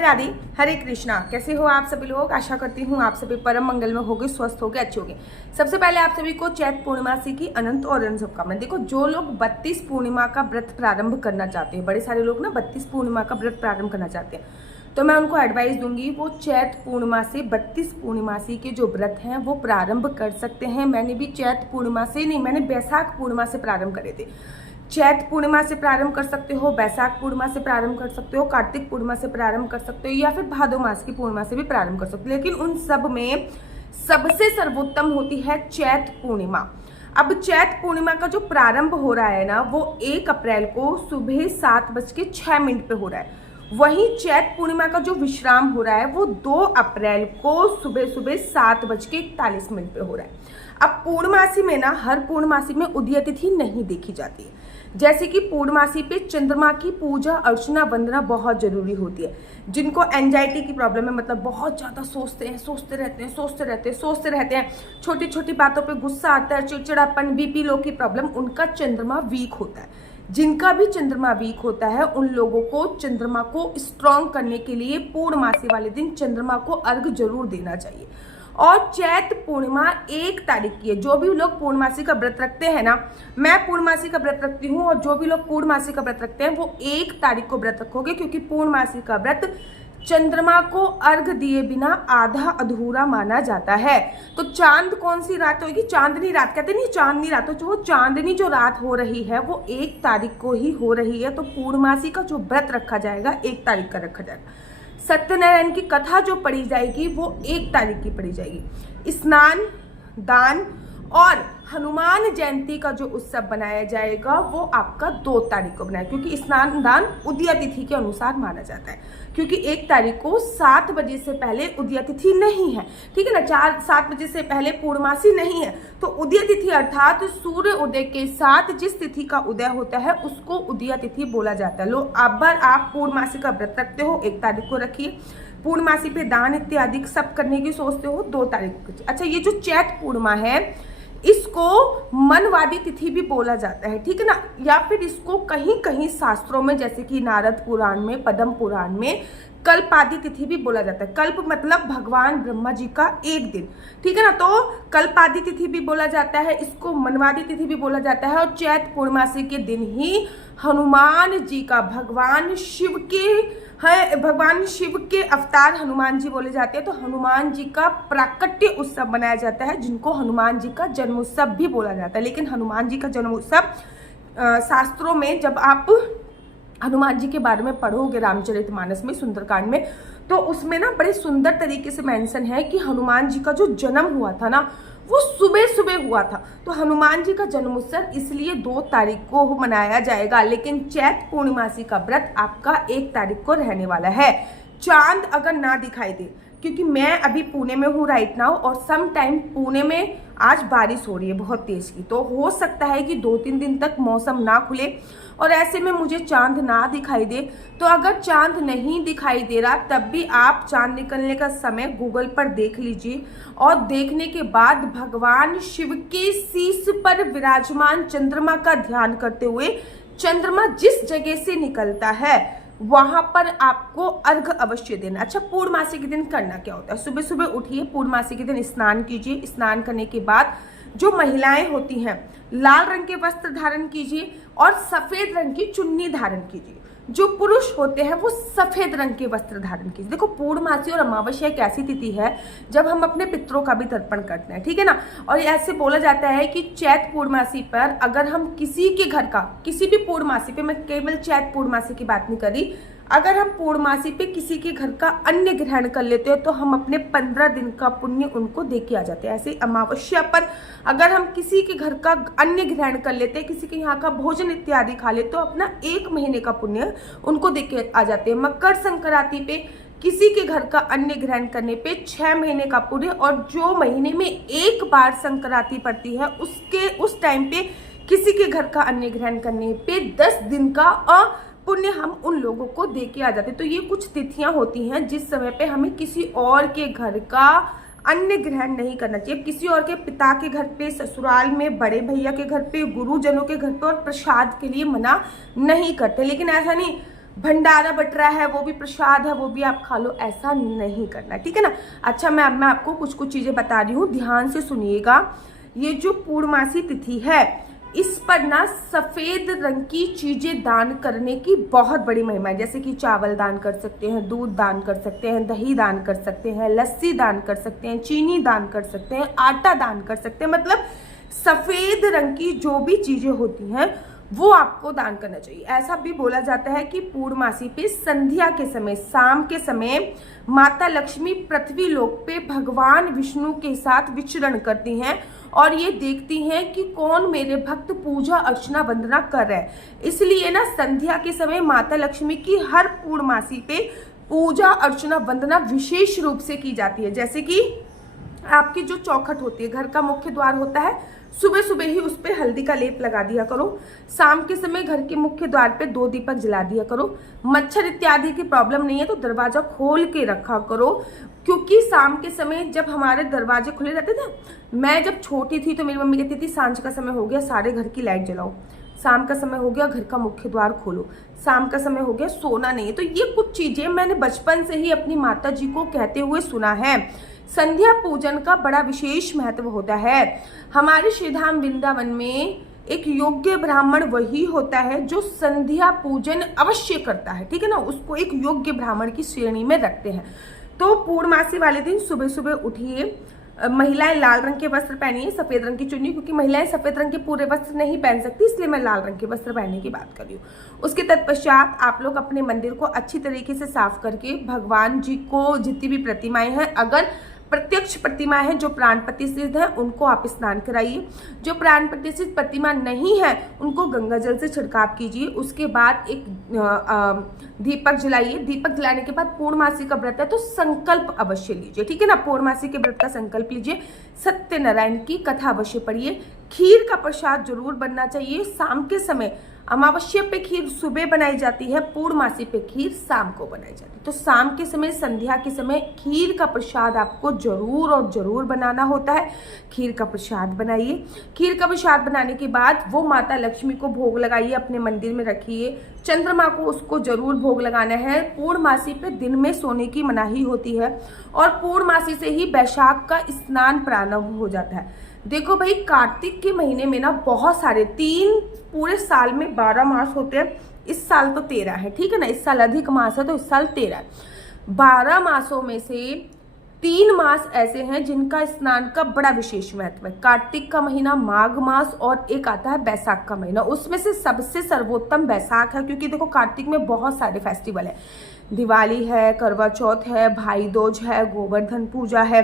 राधे। हरे कृष्णा। कैसे हो आप सभी लोग? आशा करती हूँ आप सभी परम मंगल में होगे, स्वस्थ होगे, अच्छे होगे। सबसे पहले आप सभी को चैत पूर्णिमासी की अनंत और अनंत शुभकामनाएं। देखो, जो लोग 32 पूर्णिमा का व्रत प्रारंभ करना चाहते हैं, बड़े सारे लोग ना 32 पूर्णिमा का व्रत प्रारंभ करना चाहते हैं, तो मैं उनको एडवाइस दूंगी वो चैत पूर्णिमा से 32 पूर्णिमासी के जो व्रत हैं वो प्रारंभ कर सकते हैं। मैंने भी चैत पूर्णिमा से नहीं, मैंने बैसाख पूर्णिमा से प्रारंभ करे थे। चैत पूर्णिमा से प्रारंभ कर सकते हो, बैसाख पूर्णिमा से प्रारंभ कर सकते हो, कार्तिक पूर्णिमा से प्रारंभ कर सकते हो, या फिर भादो मास की पूर्णिमा से भी प्रारंभ कर सकते हो। लेकिन उन सब में सबसे सर्वोत्तम होती है चैत पूर्णिमा। अब चैत पूर्णिमा का जो प्रारंभ हो रहा है ना, वो 1 अप्रैल को सुबह 7:06 पे हो रहा है। वहीं चैत पूर्णिमा का जो विश्राम हो रहा है वो 2 अप्रैल को सुबह सुबह 7:41 पे हो रहा है। अब पूर्णमासी में ना, हर पूर्णमासी में उदय तिथि नहीं देखी जाती है। जैसे कि पूर्णमासी पे चंद्रमा की पूजा अर्चना वंदना बहुत जरूरी होती है। जिनको एंजाइटी की प्रॉब्लम है, मतलब बहुत ज्यादा सोचते हैं, सोचते रहते हैं, छोटी छोटी बातों पे गुस्सा आता है, चिड़चिड़ापन, बीपी लो की प्रॉब्लम, उनका चंद्रमा वीक होता है। जिनका भी चंद्रमा वीक होता है उन लोगों को चंद्रमा को स्ट्रॉन्ग करने के लिए पूर्णमासी वाले दिन चंद्रमा को अर्घ जरूर देना चाहिए। और चैत पूर्णिमा 1 तारीख की है। जो भी लोग पूर्णमासी का व्रत रखते हैं ना, मैं पूर्णमासी का व्रत रखती हूँ, और जो भी लोग पूर्णमासी का व्रत रखते हैं वो 1 तारीख को व्रत रखोगे, क्योंकि पूर्णमासी का व्रत चंद्रमा को अर्घ दिए बिना आधा अधूरा माना जाता है। तो चांद कौन सी रात होगी? चांदनी रात कहते नहीं, चांदनी रात। तो जो चांदनी जो रात हो रही है वो 1 तारीख को ही हो रही है। तो पूर्णमासी का जो व्रत रखा जाएगा 1 तारीख का रखा जाएगा। सत्यनारायण की कथा जो पढ़ी जाएगी वो 1 तारीख की पढ़ी जाएगी। स्नान दान और हनुमान जयंती का जो उत्सव बनाया जाएगा वो आपका 2 तारीख को बनाया, क्योंकि स्नान दान उदय तिथि के अनुसार माना जाता है। क्योंकि 1 तारीख को 7 बजे से पहले उदय तिथि नहीं है, ठीक है ना, 4-7 बजे से पहले पूर्णमासी नहीं है। तो उदय तिथि अर्थात सूर्य उदय के साथ जिस तिथि का उदय होता है उसको उदय तिथि बोला जाता है। लो, अब आप पूर्णमासी का व्रत रखते हो 1 तारीख को रखिए। पूर्णमासी पे दान इत्यादि सब करने की सोचते हो 2 तारीख को। अच्छा, ये जो चैत पूर्णिमा है इसको मनवादी तिथि भी बोला जाता है, ठीक है ना, या फिर इसको कहीं कहीं शास्त्रों में जैसे कि नारद पुराण में, पद्म पुराण में कल्पादि तिथि भी बोला जाता है। कल्प मतलब भगवान ब्रह्मा जी का एक दिन, ठीक है ना, तो कल्पादि तिथि भी बोला जाता है, इसको मनवादी तिथि भी बोला जाता है। और चैत पूर्णमासी के दिन ही हनुमान जी का, भगवान शिव के अवतार हनुमान जी बोले जाते हैं, तो हनुमान जी का प्राकट्य उत्सव मनाया जाता है, जिनको हनुमान जी का जन्मोत्सव भी बोला जाता है। लेकिन हनुमान जी का जन्मोत्सव शास्त्रों में जब आप हनुमान जी के बारे में पढ़ोगे रामचरितमानस में, सुंदरकांड में, तो उसमें ना बड़े सुंदर तरीके से मेंशन है कि हनुमान जी का जो जन्म हुआ था ना वो सुबह सुबह हुआ था। तो हनुमान जी का जन्मोत्सव इसलिए 2 तारीख को मनाया जाएगा। लेकिन चैत पूर्णिमासी का व्रत आपका 1 तारीख को रहने वाला है। चांद अगर ना दिखाई दे, क्योंकि मैं अभी पुणे में हूँ राइट नाउ, और सम टाइम पुणे में आज बारिश हो रही है बहुत तेज की, तो हो सकता है कि 2-3 दिन तक मौसम ना खुले और ऐसे में मुझे चांद ना दिखाई दे। तो अगर चांद नहीं दिखाई दे रहा तब भी आप चांद निकलने का समय गूगल पर देख लीजिए, और देखने के बाद भगवान शिव के शीश पर विराजमान चंद्रमा का ध्यान करते हुए चंद्रमा जिस जगह से निकलता है वहां पर आपको अर्घ अवश्य देना। अच्छा, पूर्णमासी के दिन करना क्या होता है? सुबह सुबह उठिए, पूर्णमासी के दिन स्नान कीजिए। स्नान करने के बाद जो महिलाएं होती हैं लाल रंग के वस्त्र धारण कीजिए और सफेद रंग की चुन्नी धारण कीजिए। जो पुरुष होते हैं वो सफेद रंग के वस्त्र धारण कीजिए। देखो, पूर्णमासी और अमावस्या एक ऐसी तिथि है जब हम अपने पितरों का भी तर्पण करते हैं, ठीक है ना। और ऐसे बोला जाता है कि चैत पूर्णमासी पर अगर हम किसी के घर का, किसी भी पूर्णमासी पे, मैं केवल चैत पूर्णमासी की बात नहीं कर रही, अगर हम पूर्णमासी पे किसी के घर का अन्न ग्रहण कर लेते हो तो हम अपने 15 दिन का पुण्य उनको दे के आ जाते हैं। ऐसे अमावस्या पर अगर हम किसी के घर का अन्न ग्रहण कर लेते हैं, किसी के यहाँ का भोजन इत्यादि खा लेते तो अपना 1 महीने का पुण्य उनको दे के आ जाते हैं। मकर संक्रांति पे किसी के घर का अन्न ग्रहण करने पे 6 महीने का पुण्य, और जो महीने में 1 बार संक्रांति पड़ती है उस टाइम पे किसी के घर का अन्न ग्रहण करने पे 10 दिन का पुण्य हम उन लोगों को दे के आ जाते। तो ये कुछ तिथियां होती हैं जिस समय पे हमें किसी और के घर का अन्न ग्रहण नहीं करना चाहिए। किसी और के पिता के घर पे, ससुराल में, बड़े भैया के घर पे, गुरुजनों के घर पे और प्रसाद के लिए मना नहीं करते। लेकिन ऐसा नहीं भंडारा बट रहा है, वो भी प्रसाद है, वो भी आप खा लो, ऐसा नहीं करना, ठीक है ना। अच्छा, मैं आपको कुछ कुछ चीजें बता रही हूँ, ध्यान से सुनिएगा। ये जो पूर्णमासी तिथि है, इस पर ना सफेद रंग की चीजें दान करने की बहुत बड़ी महिमा है। जैसे कि चावल दान कर सकते हैं, दूध दान कर सकते हैं, दही दान कर सकते हैं, लस्सी दान कर सकते हैं, चीनी दान कर सकते हैं, आटा दान कर सकते हैं। मतलब सफेद रंग की जो भी चीजें होती हैं वो आपको दान करना चाहिए। ऐसा भी बोला जाता है कि पूर्णमासी पे संध्या के समय, शाम के समय माता लक्ष्मी पृथ्वी लोक पे भगवान विष्णु के साथ विचरण करती हैं और ये देखती हैं कि कौन मेरे भक्त पूजा अर्चना वंदना कर रहे हैं। इसलिए ना संध्या के समय माता लक्ष्मी की हर पूर्णमासी पे पूजा अर्चना वंदना विशेष रूप से की जाती है। जैसे कि आपकी जो चौखट होती है, घर का मुख्य द्वार होता है, सुबह सुबह ही उस पे हल्दी का लेप लगा दिया करो। शाम के समय घर के मुख्य द्वार पे 2 दीपक जला दिया करो। मच्छर इत्यादि की प्रॉब्लम नहीं है तो दरवाजा खोल के रखा करो, क्योंकि शाम के समय जब हमारे दरवाजे खुले रहते थे, मैं जब छोटी थी तो मेरी मम्मी कहती थी सांझ का समय हो गया, सारे घर की लाइट जलाओ, शाम का समय हो गया घर का मुख्य द्वार खोलो, शाम का समय हो गया सोना नहीं है। तो ये कुछ चीजें मैंने बचपन से ही अपनी माता जी को कहते हुए सुना है। संध्या पूजन का बड़ा विशेष महत्व होता है। हमारे श्रीधाम वृंदावन में एक योग्य ब्राह्मण वही होता है जो संध्या पूजन अवश्य करता है, ठीक है ना, उसको एक योग्य ब्राह्मण की श्रेणी में रखते हैं। तो पूर्णमासी वाले दिन सुबह सुबह उठिए, महिलाएं लाल रंग के वस्त्र पहनिए, सफेद रंग की चुन्नी, क्योंकि महिलाएं सफेद रंग के पूरे वस्त्र नहीं पहन सकती, इसलिए मैं लाल रंग के वस्त्र पहनने की बात कर रही हूँ। उसके तत्पश्चात आप लोग अपने मंदिर को अच्छी तरीके से साफ करके भगवान जी को जितनी भी प्रतिमाएं हैं, अगर प्रत्यक्ष प्रतिमा है जो प्राण प्रतिष्ठित है, उनको आप स्नान कराइए। जो प्राण प्रतिष्ठित प्रतिमा नहीं है उनको गंगा जल से छिड़काव कीजिए। उसके बाद एक दीपक जलाइए। दीपक जलाने के बाद पूर्णमासी का व्रत है तो संकल्प अवश्य लीजिए, ठीक है ना। पूर्णमासी के व्रत का संकल्प लीजिए। सत्यनारायण की कथा अवश्य पढ़िए। खीर का प्रसाद जरूर बनना चाहिए। शाम के समय अमावस्या पे खीर सुबह बनाई जाती है, पूर्णमासी पे खीर शाम को बनाई जाती है। तो शाम के समय, संध्या के समय खीर का प्रसाद आपको जरूर और जरूर बनाना होता है। खीर का प्रसाद बनाइए। खीर का प्रसाद बनाने के बाद वो माता लक्ष्मी को भोग लगाइए, अपने मंदिर में रखिए। चंद्रमा को उसको जरूर भोग लगाना है। पूर्णमासी पे दिन में सोने की मनाही होती है और पूर्णमासी से ही बैसाख का स्नान प्रारंभ हो जाता है। देखो भाई, कार्तिक के महीने में ना बहुत सारे, 3 पूरे साल में 12 मास होते हैं। इस साल तो 13 है, ठीक है ना, इस साल अधिक मास है तो इस साल 13 है। 12 मासों में से 3 मास ऐसे हैं जिनका स्नान का बड़ा विशेष महत्व है। कार्तिक का महीना, माघ मास और एक आता है बैसाख का महीना। उसमें से सबसे सर्वोत्तम बैसाख है, क्योंकि देखो कार्तिक में बहुत सारे फेस्टिवल है। दिवाली है, करवा चौथ है, भाई दूज है, गोवर्धन पूजा है,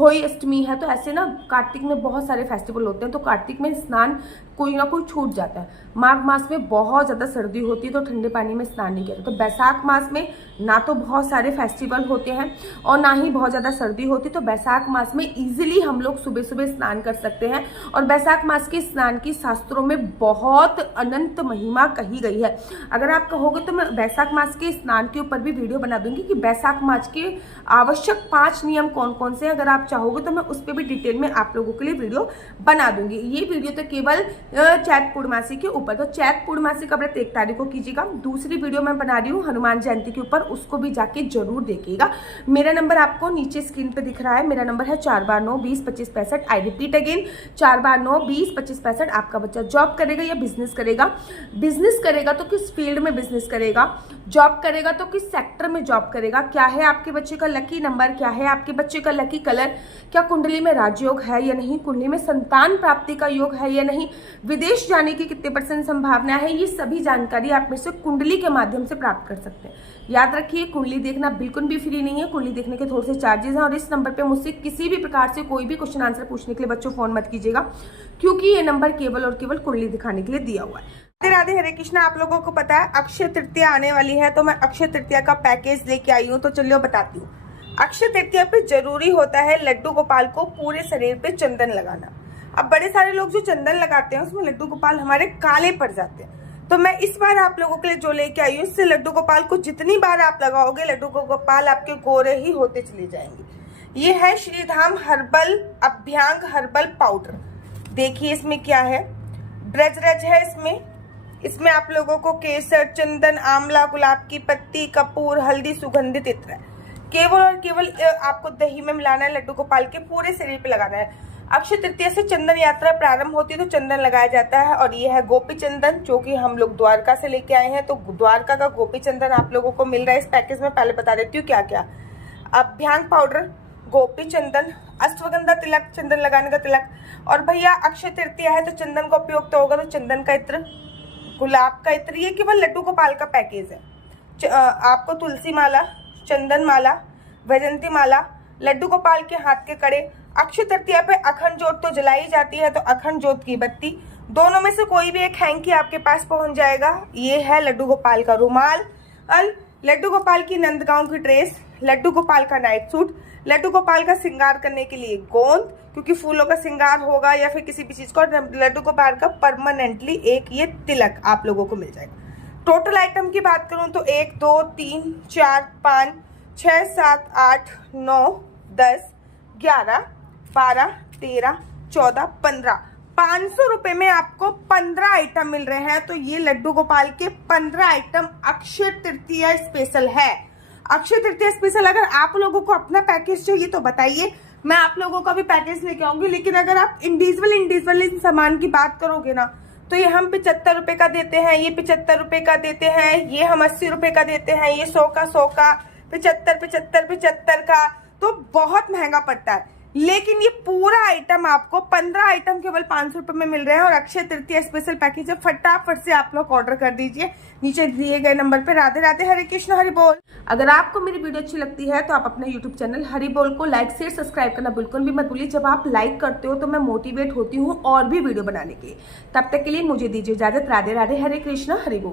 होली अष्टमी है। तो ऐसे ना कार्तिक में बहुत सारे फेस्टिवल होते हैं, तो कार्तिक में स्नान कोई ना कोई छूट जाता है। माघ मास में बहुत ज़्यादा सर्दी होती है तो ठंडे पानी में स्नान नहीं किया। तो बैसाख मास में ना तो बहुत सारे फेस्टिवल होते हैं और ना ही बहुत ज़्यादा सर्दी होती, तो बैसाख मास में इजीली हम लोग सुबह सुबह स्नान कर सकते हैं। और बैसाख मास के स्नान की शास्त्रों में बहुत अनंत महिमा कही गई है। अगर आप कहोगे तो मैं बैसाख मास के स्नान के ऊपर भी वीडियो बना दूंगी कि बैसाख मास के आवश्यक 5 नियम कौन कौन से। अगर आप चाहोगे तो मैं उस पर भी डिटेल में आप लोगों के लिए वीडियो बना दूंगी। ये वीडियो तो केवल चैत पूर्णमासी के ऊपर। तो चैत पूर्णमासी का व्रत 1 तारीख को कीजिएगा। दूसरी वीडियो मैं बना रही हूँ हनुमान जयंती के ऊपर, उसको भी जाके जरूर देखिएगा। मेरा नंबर आपको नीचे स्क्रीन पे दिख रहा है। मेरा नंबर है 492202565। I repeat again, 492202565। आपका बच्चा जॉब करेगा या बिजनेस करेगा? बिजनेस करेगा तो किस फील्ड में बिजनेस करेगा? जॉब करेगा तो किस सेक्टर में जॉब करेगा? क्या है आपके बच्चे का लकी नंबर? क्या है आपके बच्चे का लकी कलर? क्या कुंडली में राजयोग है या नहीं? कुंडली में संतान प्राप्ति का योग है या नहीं? विदेश जाने की कितने % संभावना है? ये सभी जानकारी आप में से कुंडली के माध्यम से प्राप्त कर सकते हैं। याद रखिए, कुंडली देखना बिल्कुल भी फ्री नहीं है। कुंडली देखने के थोड़े से चार्जेस हैं। और इस नंबर पे मुझसे किसी भी प्रकार से कोई भी क्वेश्चन आंसर पूछने के लिए बच्चों फोन मत कीजिएगा, क्योंकि ये नंबर केवल और केवल कुंडली दिखाने के लिए दिया हुआ है। राधे राधे, हरे कृष्णा। आप लोगों को पता है अक्षय तृतीया आने वाली है, तो मैं अक्षय तृतीया का पैकेज लेके आई हूँ। तो चलिए बताती हूँ। अक्षय तृतीया पे जरूरी होता है लड्डू गोपाल को पूरे शरीर पे चंदन लगाना। अब बड़े सारे लोग जो चंदन लगाते हैं उसमें लड्डू गोपाल हमारे काले पड़ जाते हैं। तो मैं इस बार आप लोगों के लिए जो लेके आई हूँ, इससे लड्डू गोपाल को जितनी बार आप लगाओगे, लड्डू गोपाल आपके गोरे ही होते चले जाएंगे। ये है श्रीधाम हर्बल अभ्यांग हर्बल पाउडर। देखिए इसमें क्या है, ब्रजरज है इसमें, इसमें आप लोगों को केसर, चंदन, आंवला, गुलाब की पत्ती, कपूर, हल्दी, सुगंधित इत्र केवल और केवल आपको दही में मिलाना है, लड्डू गोपाल के पूरे शरीर पे लगाना है। अक्षय तृतीया से चंदन यात्रा प्रारंभ होती है तो चंदन लगाया जाता है, और ये है गोपी चंदन जो कि हम लोग द्वारका से लेके आए हैं। तो द्वारका का गोपी चंदन आप लोगों को मिल रहा है इस पैकेज में। पहले बता देती हूँ क्या क्या। अभ्यांग पाउडर, गोपी चंदन, अश्वगंधा तिलक, चंदन लगाने का तिलक, और भैया अक्षय तृतीया है तो चंदन का उपयोग तो होगा, तो चंदन का इत्र, गुलाब का इत्र। ये केवल लड्डू गोपाल का पैकेज है। आपको तुलसी माला, चंदन माला, वैजंती माला, लड्डू गोपाल के हाथ के कड़े। अक्षय तृतीया पे अखंड जोत तो जलाई जाती है, तो अखंड जोत की बत्ती, दोनों में से कोई भी एक हैंकी आपके पास पहुंच जाएगा। ये है लड्डू गोपाल का रुमाल, लड्डू गोपाल की नंदगांव की ड्रेस, लड्डू गोपाल का नाइट सूट, लड्डू गोपाल का श्रृंगार करने के लिए गोंद, क्योंकि फूलों का श्रृंगार होगा या फिर किसी भी चीज को, लड्डू गोपाल का परमानेंटली एक ये तिलक आप लोगों को मिल जाएगा। टोटल आइटम की बात करूं तो 1 2 3 4 5 6 7 8 9 10 11 12 13 14 15 500 रुपए में आपको 15 आइटम मिल रहे हैं। तो ये लड्डू गोपाल के 15 आइटम अक्षय तृतीया स्पेशल है। अक्षय तृतीया स्पेशल। अगर आप लोगों को अपना पैकेज चाहिए तो बताइए, मैं आप लोगों का भी पैकेज लेके आऊंगी। लेकिन अगर आप इंडिविजुअल सामान की बात करोगे ना, तो ये हम 75 रुपए का देते हैं, ये 75 रुपए का देते हैं, ये हम 80 रुपए का देते हैं, ये 100 का 75 का, तो बहुत महंगा पड़ता है। लेकिन ये पूरा आइटम आपको 15 आइटम केवल 500 रुपए में मिल रहे हैं, और अक्षय तृतीया स्पेशल पैकेज है। फटाफट से आप लोग ऑर्डर कर दीजिए नीचे दिए गए नंबर पे। राधे राधे, हरे कृष्ण, हरि बोल। अगर आपको मेरी वीडियो अच्छी लगती है तो आप अपने यूट्यूब चैनल हरि बोल को लाइक शेयर सब्सक्राइब करना बिल्कुल भी मत भूलिए। जब आप लाइक करते हो तो मैं मोटिवेट होती हूँ और भी वीडियो बनाने के लिए। तब तक के लिए मुझे दीजिए इजाजत। राधे राधे, हरे कृष्ण, हरि बोल।